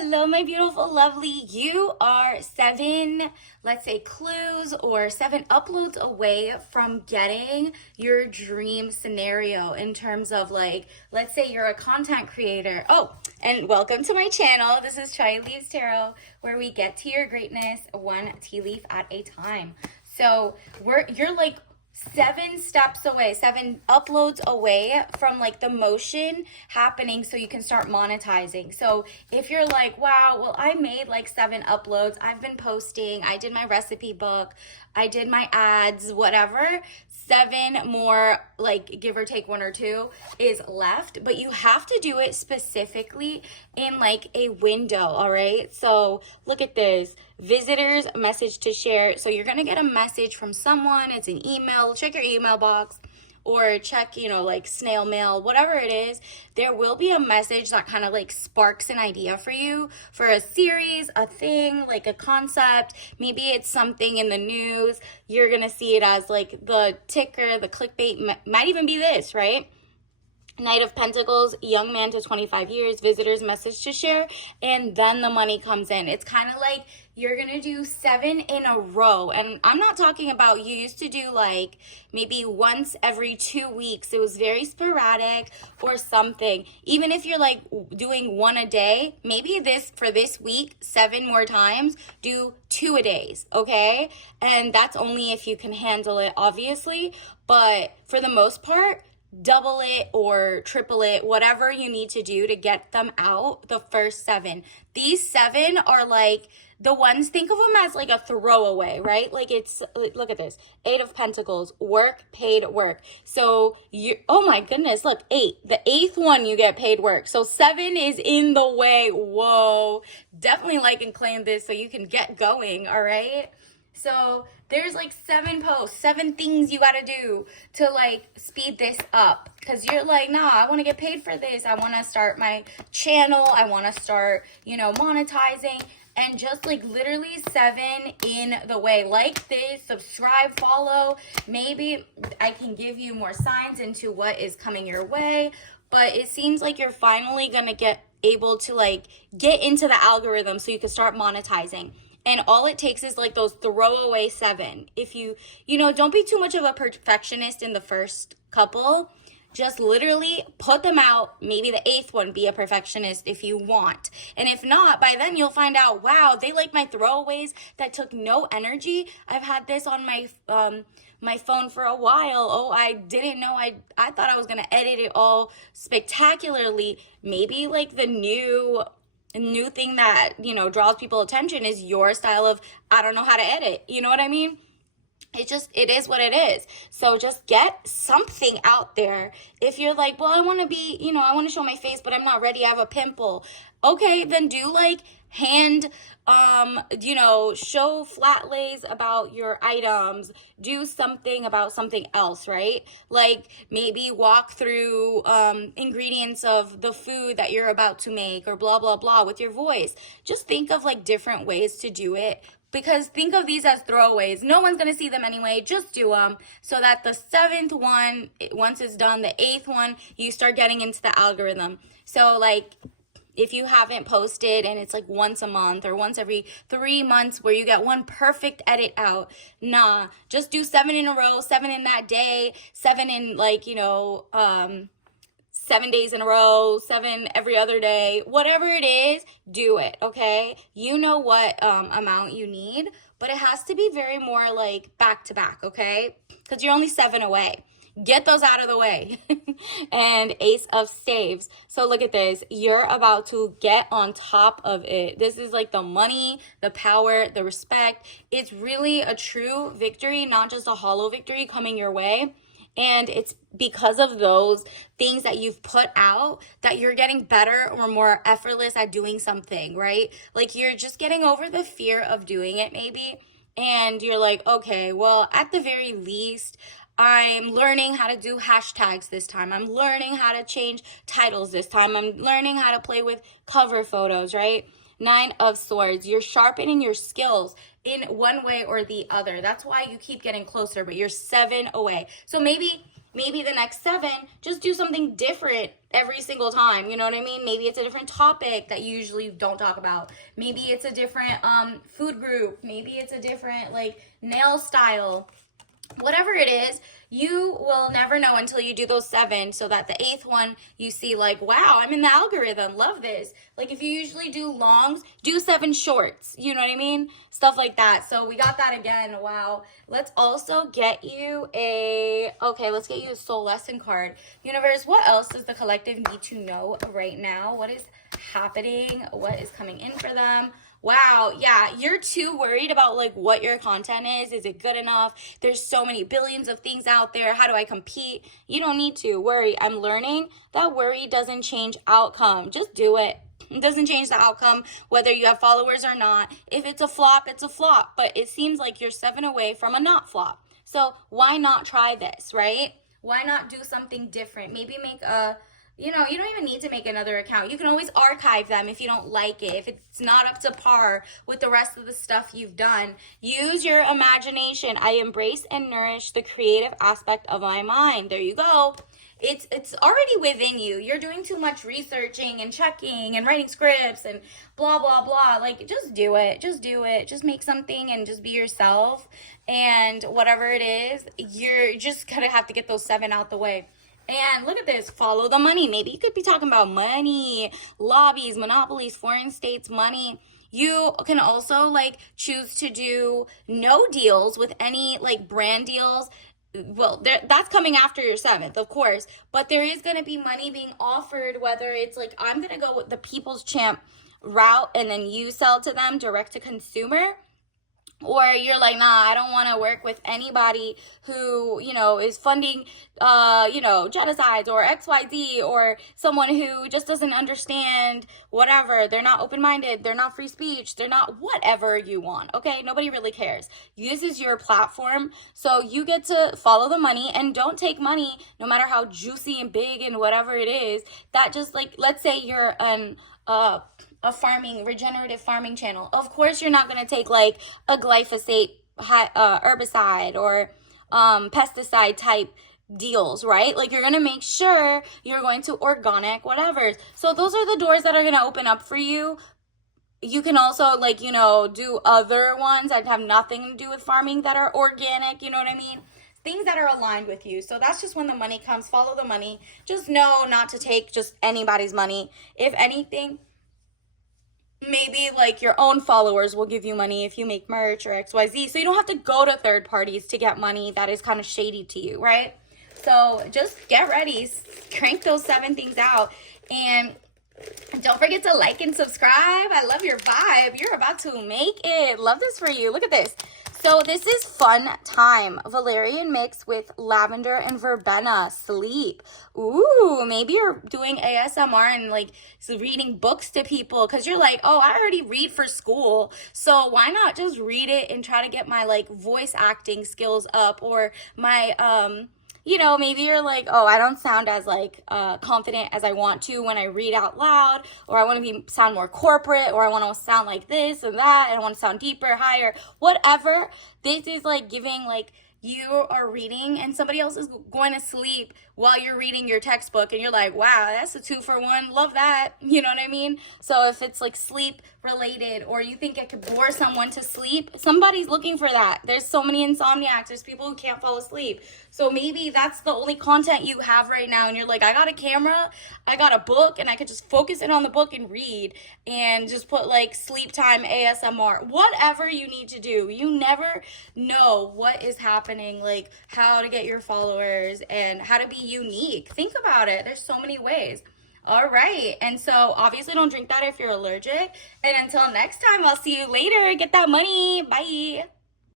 Hello, my beautiful, lovely. You are seven, let's say, clues or seven uploads away from getting your dream scenario in terms of, like, let's say you're a content creator. Oh, and welcome to my channel. This is Chai Leaves Tarot, where we get to your greatness one tea leaf at a time. So you're like seven steps away, seven uploads away from like the motion happening so you can start monetizing. So if you're like, wow, well, I made like seven uploads, I've been posting, I did my recipe book, I did my ads, whatever, seven more, like give or take one or two is left, but you have to do it specifically in like a window. All right, so look at this. Visitors, message to share. So you're gonna get a message from someone. It's an email. Check your email box or check, like snail mail, whatever it is. There will be a message that kind of like sparks an idea for you for a series, a thing, like a concept. Maybe it's something in the news. You're gonna see it as like the ticker, the clickbait, might even be this, right? Knight of Pentacles, young man to 25 years, visitors, message to share, and then the money comes in. It's kind of like you're going to do seven in a row. And I'm not talking about, you used to do like maybe once every 2 weeks. It was very sporadic or something. Even if you're like doing one a day, maybe for this week, seven more times, do two a days, okay? And that's only if you can handle it, obviously. But for the most part, double it or triple it, whatever you need to do to get them out, the first seven. These seven are like the ones, think of them as like a throwaway, right? Like it's, look at this, 8 of Pentacles, work, paid work. So oh my goodness, look, 8, the 8th one you get paid work. So 7 is in the way. Whoa, definitely like and claim this so you can get going, all right? So there's like 7 posts, 7 things you got to do to like speed this up. Because you're like, nah, I want to get paid for this. I want to start my channel. I want to start, monetizing. And just like literally 7 in the way. Like this, subscribe, follow. Maybe I can give you more signs into what is coming your way. But it seems like you're finally going to get able to like get into the algorithm so you can start monetizing. And all it takes is like those throwaway 7. If don't be too much of a perfectionist in the first couple. Just literally put them out. Maybe the 8th one, be a perfectionist if you want. And if not, by then you'll find out, wow, they like my throwaways that took no energy. I've had this on my my phone for a while. Oh, I didn't know. I thought I was going to edit it all spectacularly. Maybe like the new thing that, draws people attention is your style of, I don't know how to edit. You know what I mean? It is what it is. So just get something out there. If you're like, well, I want to be, I want to show my face, but I'm not ready. I have a pimple. Okay, then do like hand, show flat lays about your items. Do something about something else, right? Like maybe walk through ingredients of the food that you're about to make or blah, blah, blah with your voice. Just think of like different ways to do it. Because think of these as throwaways. No one's going to see them anyway. Just do them so that the 7th one, once it's done, the 8th one, you start getting into the algorithm. So like if you haven't posted and it's like once a month or once every 3 months where you get one perfect edit out, nah, just do 7 in a row, 7 in that day, 7 in like, 7 days in a row, 7 every other day, whatever it is, do it, okay? You know what amount you need, but it has to be very more like back to back, okay? Because you're only 7 away. Get those out of the way. And Ace of Staves. So look at this. You're about to get on top of it. This is like the money, the power, the respect. It's really a true victory, not just a hollow victory coming your way. And it's because of those things that you've put out that you're getting better or more effortless at doing something, right? Like you're just getting over the fear of doing it maybe. And you're like, okay, well, at the very least, I'm learning how to do hashtags this time. I'm learning how to change titles this time. I'm learning how to play with cover photos, right? 9 of Swords. You're sharpening your skills in one way or the other. That's why you keep getting closer, but you're 7 away. So maybe maybe the next 7, just do something different every single time. You know what I mean? Maybe it's a different topic that you usually don't talk about. Maybe it's a different food group. Maybe it's a different like nail style. Whatever it is, you will never know until you do those 7, so that the 8th one you see like, wow, I'm in the algorithm, love this. Like if you usually do longs, do 7 shorts, you know what I mean? Stuff like that. So we got that again. Wow. Let's also get you let's get you a soul lesson card. Universe, what else does the collective need to know right now? What is happening? What is coming in for them? Wow, yeah, you're too worried about like what your content is. Is it good enough? There's so many billions of things out there. How do I compete? You don't need to worry. I'm learning that worry doesn't change outcome. Just do it. It doesn't change the outcome whether you have followers or not. If it's a flop, it's a flop. But it seems like you're 7 away from a not flop. So why not try this, right? Why not do something different? Maybe make you don't even need to make another account. You can always archive them if you don't like it, if it's not up to par with the rest of the stuff you've done. Use your imagination. I embrace and nourish the creative aspect of my mind. There you go. It's already within you. You're doing too much researching and checking and writing scripts and blah, blah, blah. Like, just do it. Just do it. Just make something and just be yourself. And whatever it is, you're just going to have to get those 7 out the way. And look at this, follow the money. Maybe you could be talking about money, lobbies, monopolies, foreign states, money. You can also like choose to do no deals with any like brand deals. Well, that's coming after your 7th, of course. But there is going to be money being offered, whether it's like I'm going to go with the People's Champ route and then you sell to them direct to consumer. Or you're like, nah, I don't want to work with anybody who, is funding, genocides or XYZ, or someone who just doesn't understand whatever. They're not open-minded. They're not free speech. They're not whatever you want. Okay. Nobody really cares. This is your platform. So you get to follow the money and don't take money, no matter how juicy and big and whatever it is. That just like, let's say you're a regenerative farming channel. Of course, you're not going to take like a glyphosate herbicide or pesticide type deals, right? Like you're going to make sure you're going to organic, whatever. So those are the doors that are going to open up for you. You can also do other ones that have nothing to do with farming that are organic, you know what I mean? Things that are aligned with you. So that's just when the money comes. Follow the money. Just know not to take just anybody's money. If anything, maybe like your own followers will give you money if you make merch or XYZ. So you don't have to go to third parties to get money that is kind of shady to you, right? So just get ready, crank those 7 things out, and don't forget to like and subscribe. I love your vibe. You're about to make it. Love this for you. Look at this. So this is Fun Time. Valerian mix with lavender and verbena. Sleep. Ooh, maybe you're doing ASMR and like reading books to people because you're like, oh, I already read for school. So why not just read it and try to get my like voice acting skills up, or my maybe you're like, oh, I don't sound as like confident as I want to when I read out loud, or I want to sound more corporate, or I want to sound like this and that, and I want to sound deeper, higher, whatever. This is like giving like you are reading and somebody else is going to sleep while you're reading your textbook, and you're like, wow, that's a 2-for-1. Love that. You know what I mean? So if it's like sleep related, or you think it could bore someone to sleep, somebody's looking for that. There's so many insomniacs. There's people who can't fall asleep. So maybe that's the only content you have right now, and you're like, I got a camera, I got a book, and I could just focus in on the book and read, and just put like sleep time ASMR, whatever you need to do. You never know what is happening, like how to get your followers and how to be unique. Think about it. There's so many ways. All right. And so obviously don't drink that if you're allergic. And until next time, I'll see you later. Get that money. Bye.